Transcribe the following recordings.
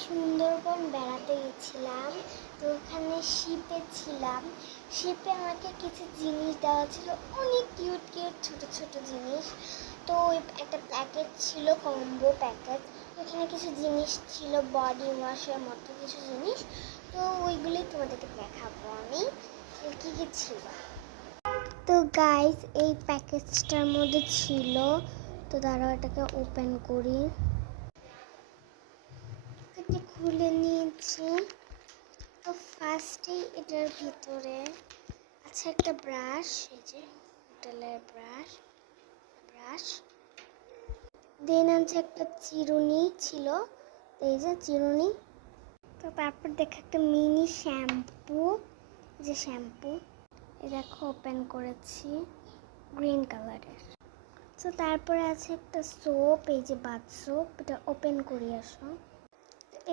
সুন্দরবন বেড়াতে গেছিলাম। তো ওখানে শিপে ছিলাম। শিপে আমাকে কিছু জিনিস দেওয়া ছিল, অনেক কিউট কিউট ছোট ছোট জিনিস। তো ওই একটা প্যাকেট ছিল, কম্বো প্যাকেট। ওখানে কিছু জিনিস ছিল, বডি ওয়াশের মতো কিছু জিনিস। তো ওইগুলি তোমাদেরকে দেখাবো আমি কী কী ছিল। তো গাইস, এই প্যাকেজটার মধ্যে ছিল, তো দাঁড়াও এটাকে ওপেন করি। এটাকে খুলে নিয়েছি। তো ফার্স্টেই এটার ভিতরে আছে একটা ব্রাশ, এই যে হোটেলের ব্রাশ। দেন আছে একটা চিরুনি ছিল, এই যে চিরুনি। তো তারপর দেখো একটা মিনি শ্যাম্পু, যে শ্যাম্পু এই দেখো ওপেন করেছি, গ্রিন কালারের। তো তারপরে আছে একটা সোপ, এই যে বাথ সোপ, এটা ওপেন করি আসো।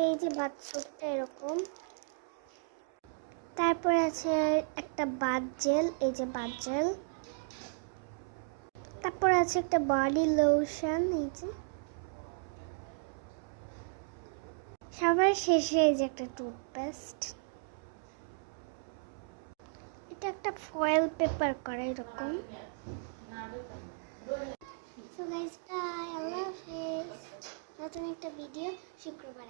এই যে বাথ সোপটা এরকম। তারপরে আছে একটা বাথ জেল, এই যে বাথ জেল। তারপর আছে একটা বডি লোশন, এই যে। সবার শেষে এই যে একটা টুথপেস্ট। এটা একটা ফয়েল পেপার করা এরকম। সো গাইস, বাই, আল্লাহ হাফেজ। নতুন একটা ভিডিও শুক্রবার।